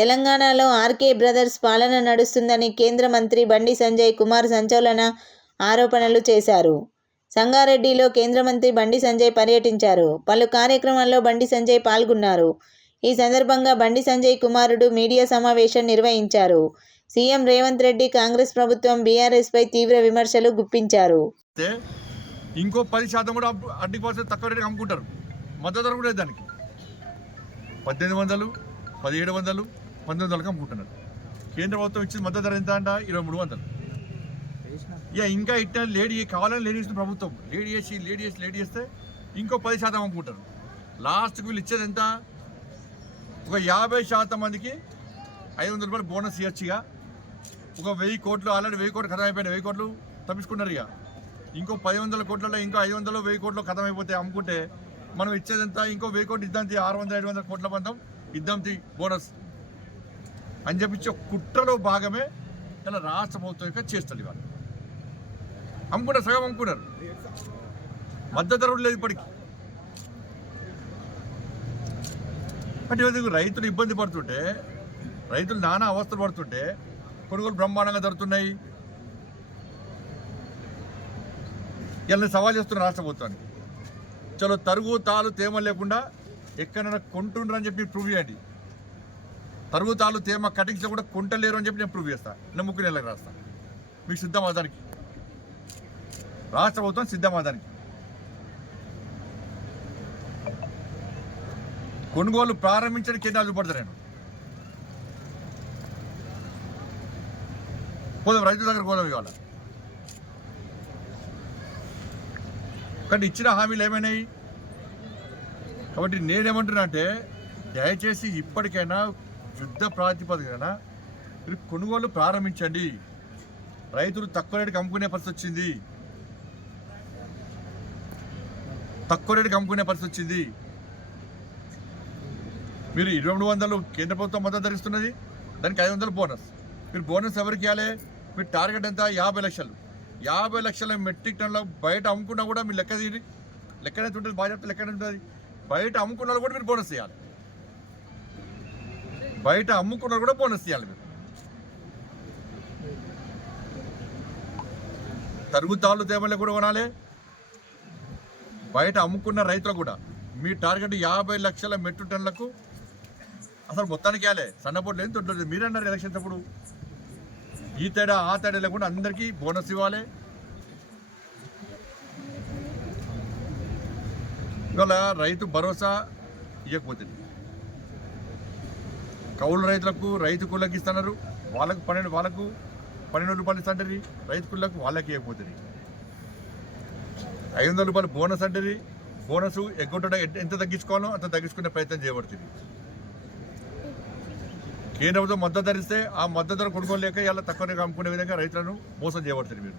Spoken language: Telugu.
తెలంగాణలో ఆర్కే బ్రదర్స్ పాలన నడుస్తుందని కేంద్ర మంత్రి బండి సంజయ్ కుమార్ సంచలన ఆరోపణలు చేశారు. సంగారెడ్డిలో కేంద్ర మంత్రి బండి సంజయ్ పర్యటించారు. పలు కార్యక్రమాల్లో బండి సంజయ్ పాల్గొన్నారు. ఈ సందర్భంగా బండి సంజయ్ కుమారుడు మీడియా సమావేశం నిర్వహించారు. సీఎం రేవంత్ రెడ్డి కాంగ్రెస్ ప్రభుత్వం బీఆర్ఎస్పై తీవ్ర విమర్శలు గుప్పించారు. ఇంకో 10% కూడా అడ్డిపోతే తక్కువ రేటుకి అమ్ముకుంటారు. మద్దతు ధర కూడా దానికి 1800, 1700, 1900కి అమ్ముకుంటున్నారు. కేంద్ర ప్రభుత్వం ఇచ్చిన మద్దతు ధర ఎంత అంట 2300. ఇక ఇంకా ఇట్లా లేడీ కావాలని లేడీ ఇచ్చిన ప్రభుత్వం లేడీ చేస్తే ఇంకో 10% అమ్ముకుంటారు. లాస్ట్కి వీళ్ళు ఇచ్చేది ఎంత? ఒక 50% మందికి 500 రూపాయలు బోనస్ ఇవ్వచ్చుగా. ఒక 1000 కోట్లు ఆల్రెడీ 1000 కోట్లు ఖతం అయిపోయినాయి. 1000 కోట్లు తప్పించుకున్నారు. ఇక ఇంకో 1000 కోట్లలో ఇంకో 500, 1000 కోట్లు ఖతం అయిపోతే అమ్ముకుంటే మనం ఇచ్చేదంతా ఇంకో 1000 కోట్లు ఇద్దాం 600, 700 కోట్ల బంధం ఇద్దాం బోనస్ అని చెప్పించి కుట్రలో భాగమే ఇలా రాష్ట్ర ప్రభుత్వం యొక్క చేస్తుంది. ఇవాళ అమ్ముకుంటారు, సగం అమ్ముకున్నారు. మద్దతు ధర లేదు ఇప్పటికి. అంటే రైతులు ఇబ్బంది పడుతుంటే, రైతులు నానా అవస్థలు పడుతుంటే కొనుగోలు బ్రహ్మాండంగా జరుగుతున్నాయి. ఇలా సవాల్ చేస్తున్నారు రాష్ట్ర ప్రభుత్వానికి. చలో తరుగు తాలు తేమ లేకుండా ఎక్కడైనా కొంటుండ్రు అని చెప్పి ప్రూవ్ చేయండి. తరుగు తాలు తేమ కటింగ్స్లో కూడా కొంటలేరు అని చెప్పి నేను ప్రూవ్ చేస్తాను. నేను ముగ్గురు నెలలకు రాస్తాను. మీకు సిద్ధమవడానికి రాష్ట్ర ప్రభుత్వం సిద్ధమవడానికి. కొనుగోలు ప్రారంభించడానికి కేంద్రాలు చూపడతాను. నేను పోదాం, రైతుల దగ్గర పోదాం ఇవాళ. కానీ ఇచ్చిన హామీలు ఏమైనాయి? కాబట్టి నేనేమంటున్నా అంటే దయచేసి ఇప్పటికైనా యుద్ధ ప్రాతిపదికన మీరు కొనుగోలు ప్రారంభించండి. రైతులు తక్కువ రేటుకి అమ్ముకునే పరిస్థితి వచ్చింది. మీరు 2200 కేంద్ర ప్రభుత్వం మద్దతు ధరిస్తున్నది, దానికి 500 బోనస్. మీరు బోనస్ ఎవరికి ఇవ్వాలి? మీరు టార్గెట్ ఎంత? 50 లక్షలు. 50 లక్షల మెట్రిక్ టన్నుల బయట అమ్ముకున్నా కూడా మీరు లెక్క తీరి లెక్కనైతే ఉంటుంది. బాధ్యత లెక్కనే ఉంటుంది. బయట అమ్ముకున్న కూడా మీరు బోనస్ ఇవ్వాలి. బయట అమ్ముకున్న కూడా బోనస్ ఇవ్వాలి. మీరు తరుగుతాళ్ళు తేమలే కూడా కొనాలి. బయట అమ్ముకున్న రైతులు కూడా మీ టార్గెట్ 50 లక్షల మెట్రిక్ టన్నులకు అసలు మొత్తానికి ఇవ్వాలి. సన్నపోట్లు ఏం తొట్టలేదు. మీరన్నారు ఎలక్షన్స్ అప్పుడు ఈ తేడా ఆ తేడా లేకుండా అందరికీ బోనస్ ఇవ్వాలి. ఇవాళ రైతు భరోసా ఇవ్వకపోతుంది. కౌలు రైతులకు రైతు కూలకి ఇస్తున్నారు. వాళ్ళకు 12 రూపాయలు ఇస్తుంటారు. రైతు కూలకు వాళ్ళకి ఇవ్వకపోతుంది. 500 రూపాయలు బోనస్ అంటారు. బోనస్ ఎగ్గొట్ట ఎంత తగ్గించుకోవాలో అంత తగ్గించుకునే ప్రయత్నం చేయబడుతుంది. కేంద్ర ప్రభుత్వం మద్దతు ధరిస్తే ఆ మద్దతు ధర కొనుగోలు లేక ఇలా తక్కువ అమ్ముకునే విధంగా రైతులను మోసం చేయబడుతుంది. మీరు